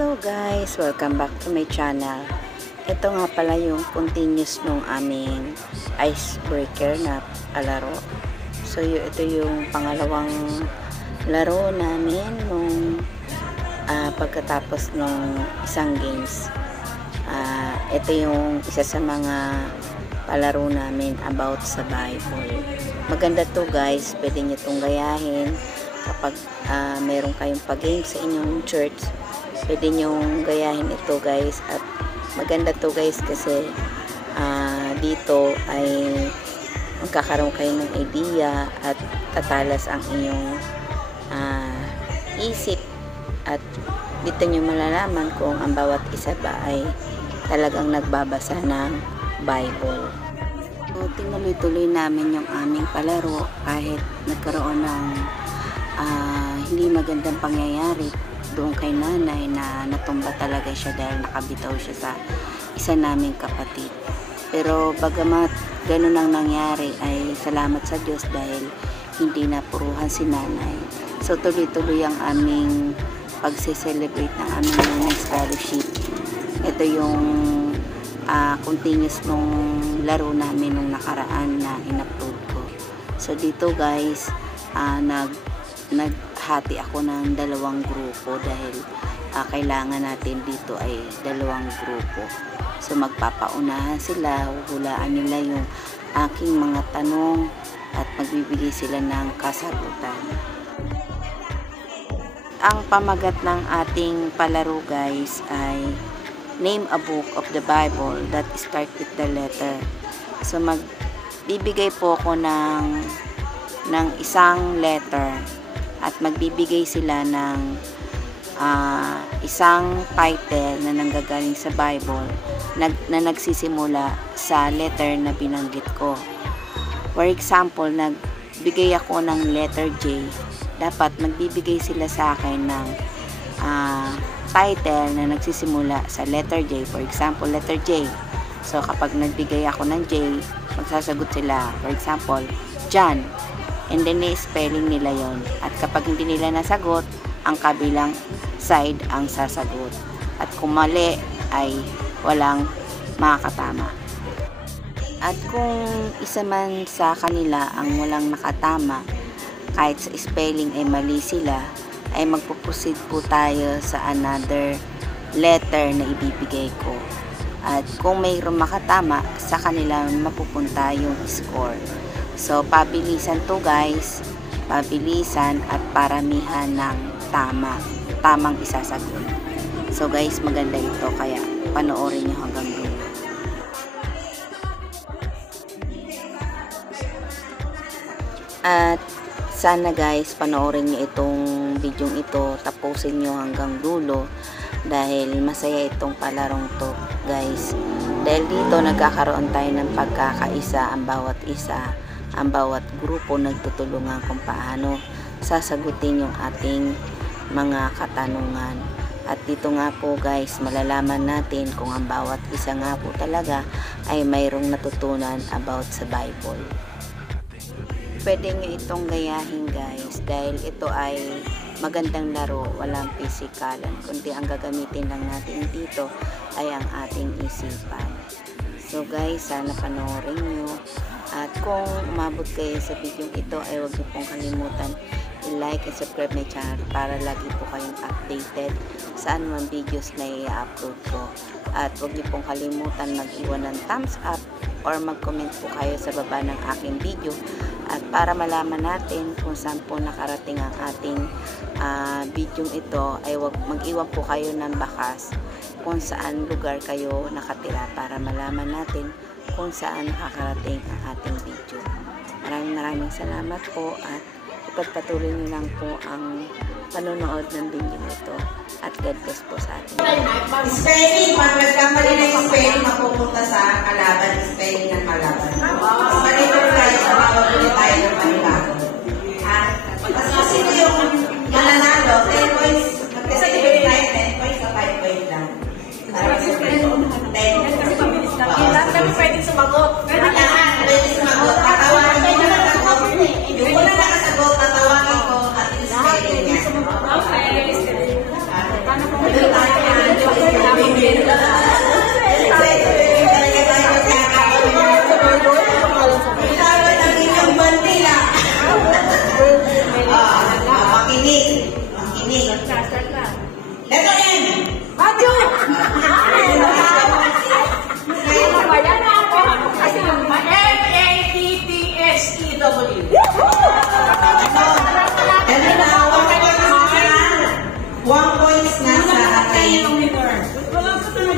Hello guys! Welcome back to my channel. Ito nga pala yung continuous nung aming icebreaker na palaro. So ito yung pangalawang laro namin nung pagkatapos nung isang games. Ito yung isa sa mga palaro namin about sa Bible. Maganda to guys, pwede nyo itong gayahin kapag meron kayong pag-game sa inyong church. Pwede nyong gayahin ito guys, at maganda to guys kasi dito ay magkakaroon kayo ng idea at tatalas ang inyong isip, at dito nyo malalaman kung ang bawat isa ba ay talagang nagbabasa ng Bible. So tinuloy-tuloy namin yung aming palaro kahit nagkaroon ng hindi magandang pangyayari doon kay nanay na natumba talaga siya dahil nakabitaw siya sa isa naming kapatid. Pero bagamat ganun ang nangyari ay salamat sa Diyos dahil hindi napuruhan si nanay. So tuloy-tuloy ang aming pagse-celebrate ng aming women's fellowship. Ito yung continuous nung laro namin nung nakaraan na in-upload ko. So dito guys, naghati ako ng dalawang grupo dahil kailangan natin dito ay dalawang grupo. So magpapaunahan sila, huhulaan nila yung aking mga tanong at magbibigay sila ng kasagutan. Ang pamagat ng ating palaro guys ay name a book of the Bible that start with the letter. So magbibigay po ako ng isang letter at magbibigay sila ng isang title na nanggagaling sa Bible na nagsisimula sa letter na binanggit ko. For example, nagbigay ako ng letter J. Dapat magbibigay sila sa akin ng title na nagsisimula sa letter J. For example, letter J. So kapag nagbigay ako ng J, magsasagot sila. For example, John. And then spelling nila yon. At kapag hindi nila nasagot, ang kabilang side ang sasagot. At kung mali ay walang makakatama. At kung isa man sa kanila ang walang nakatama, kahit sa spelling ay mali sila, ay magpuproceed po tayo sa another letter na ibibigay ko. At kung mayroong makatama, sa kanila mapupunta yung score. So, pabilisan to guys. Pabilisan at paramihan ng tamang isasagot. So guys, maganda ito. Kaya panoorin nyo hanggang dulo. At sana guys, panoorin nyo itong video ito. Tapusin nyo hanggang dulo. Dahil masaya itong palarong to guys. Dahil dito nagkakaroon tayo ng pagkakaisa ang bawat isa. Ang bawat grupo nagtutulungan kung paano sasagutin yung ating mga katanungan. At dito nga po guys, malalaman natin kung ang bawat isa nga po talaga ay mayroong natutunan about sa Bible. Pwede nyo itong gayahin guys dahil ito ay magandang laro, walang pisikalan, kundi ang gagamitin lang natin dito ay ang ating isipan. So guys, sana panoorin nyo. At kung umabot kayo sa video ito ay huwag niyo pong kalimutan i-like and subscribe my channel para lagi po kayong updated sa anumang videos na i-upload ko. At huwag niyo pong kalimutan mag-iwan ng thumbs up or mag-comment po kayo sa baba ng aking video. At para malaman natin kung saan po nakarating ang ating video ito ay mag-iwan po kayo ng bakas kung saan lugar kayo nakatira para malaman natin kung saan nakakarating ang ating video. Maraming salamat po at ipagpatuloy niyo lang po ang panonood ng video ito at God bless po sa atin. Spelling, pag nagkamali na yung spelling, mapupunta sa kalaban, spelling ng kalaban. Ganito tayo sa mawawala tayo ng panibago. Kasi sino yung mananalo, 10 points, mag-celebrate tayo, 10 points sa 5 points lang. Kasi mabilis lang. Lahat kami pwedeng sumagot. Lahat pwede sumagot. Tatawarin ko na nakasagot. Yung una nakasagot, tatawarin ko at yung spelling niya. Okay. Paano kung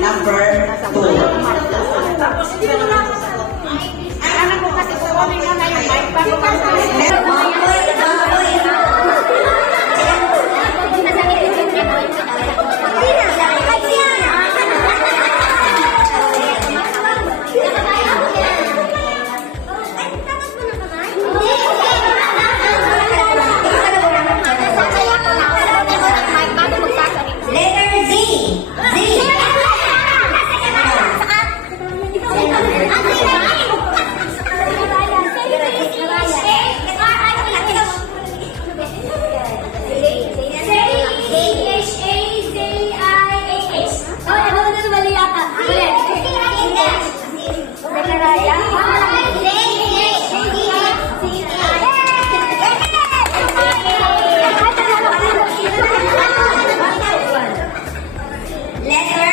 number 2. Alam ko kasi kukunin mo na yung mic bago Letter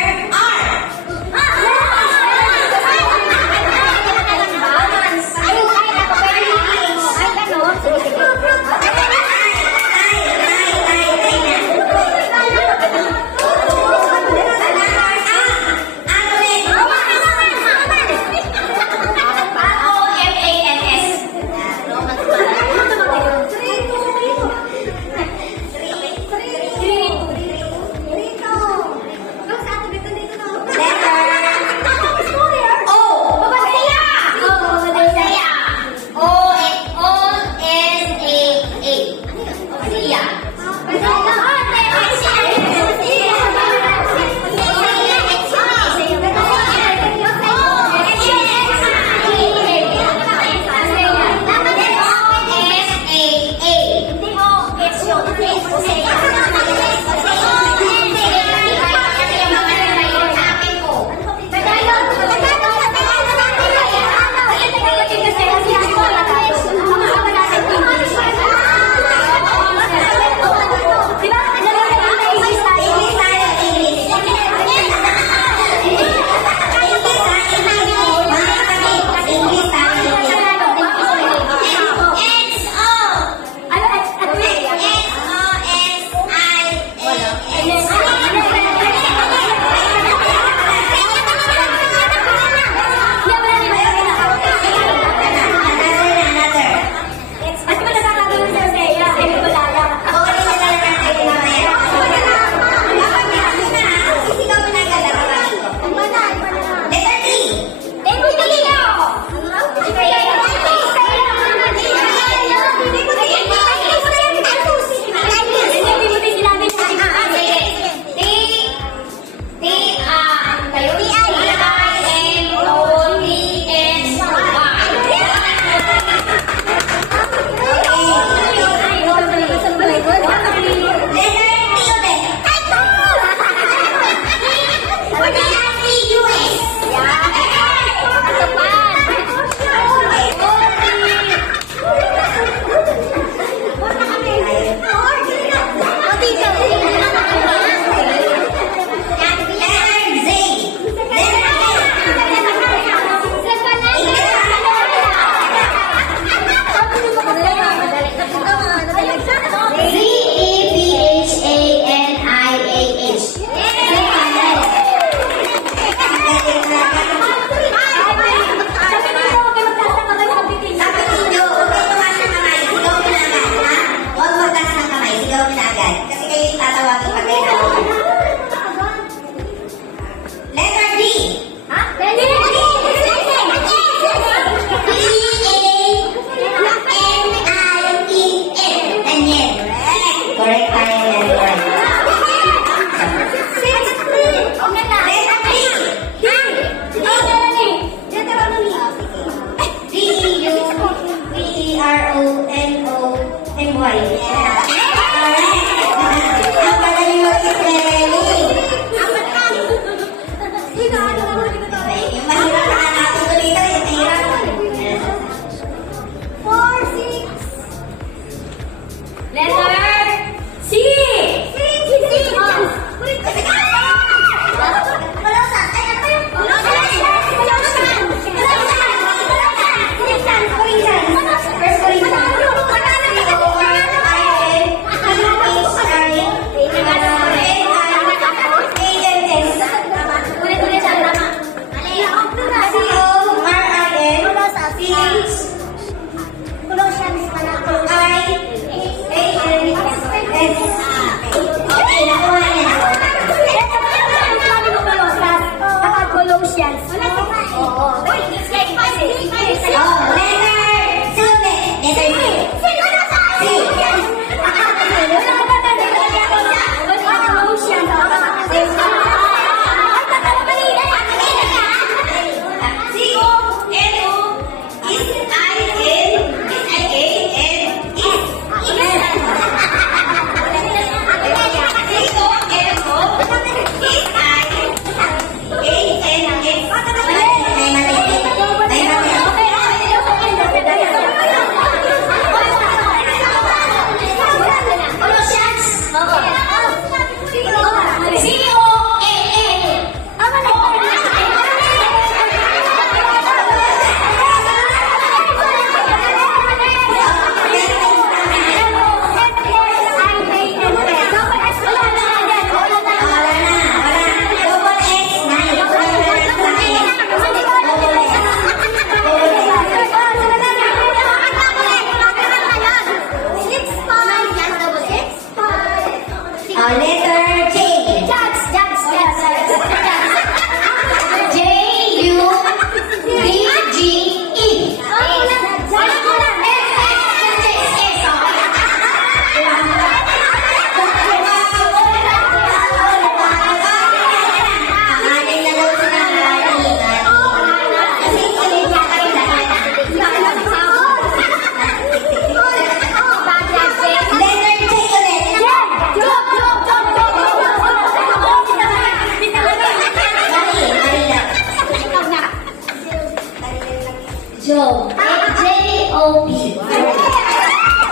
Job. J-O-B.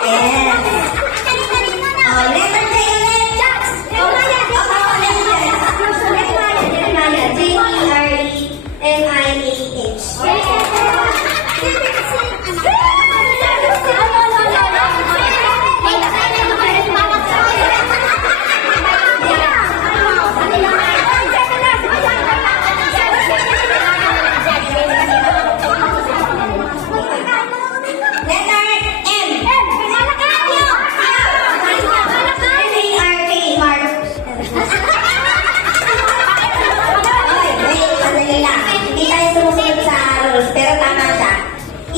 Yes. Oh, letter J ulit. Jeremiah. Pero tama siya.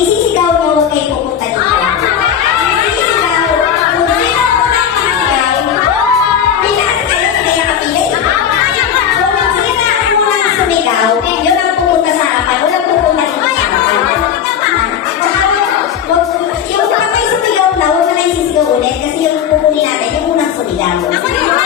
Isisigaw mo, huwag kayo pupunta dito. Isisigaw. Kung sino mo na isisigaw, pila kasi kayo sila yung kapili. Kung sino mo na sumigaw, yun ang pupunta sa harapan. Walang pupunta dito sa harapan. Yung mga may sumigaw na, huwag mo na isisigaw ulit kasi yung pupunin natin, yung unang sumigaw. Yung unang sumigaw.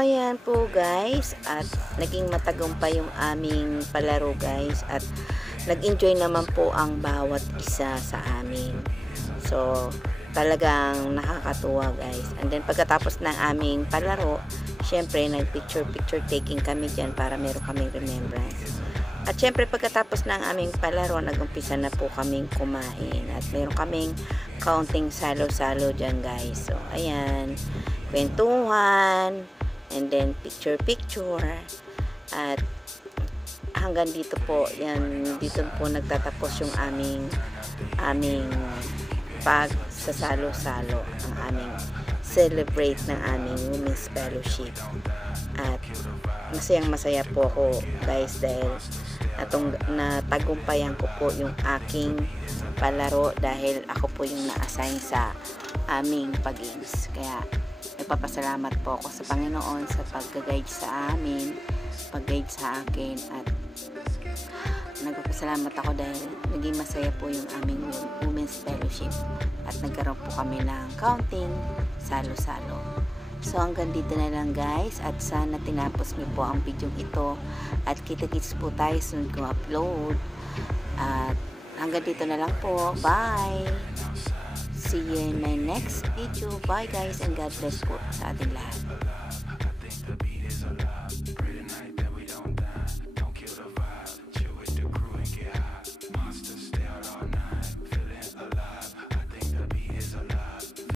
ayan po guys, at naging matagumpay yung aming palaro guys, at nag-enjoy naman po ang bawat isa sa amin. So, talagang nakakatuwa guys. And then pagkatapos ng aming palaro, syempre nag-picture taking kami dyan para meron kaming remembrance. At syempre pagkatapos ng aming palaro, nag-umpisa na po kaming kumain. At meron kaming counting salo-salo dyan guys. So, ayan, kwentuhan, and then picture. At hanggang dito po, yan, dito po nagtatapos yung aming pagsasalo-salo, ang aming celebrate ng aming Women's Fellowship. At masayang-masaya po ako guys dahil natagumpayan ko po yung aking palaro dahil ako po yung na-assign sa aming pag-games. Kaya nagpapasalamat po ako sa Panginoon sa pag-guide sa amin, pag-guide sa akin, at nagpapasalamat ako dahil naging masaya po yung aming Women's Fellowship at nagkaroon po kami ng counting salo-salo. So hanggang dito na lang guys, at sana tinapos niyo po ang video ito, at kita-kits po tayo sunod kong upload. At hanggang dito na lang po. Bye! See you in my next video. Bye guys, and God bless po sa ating lahat.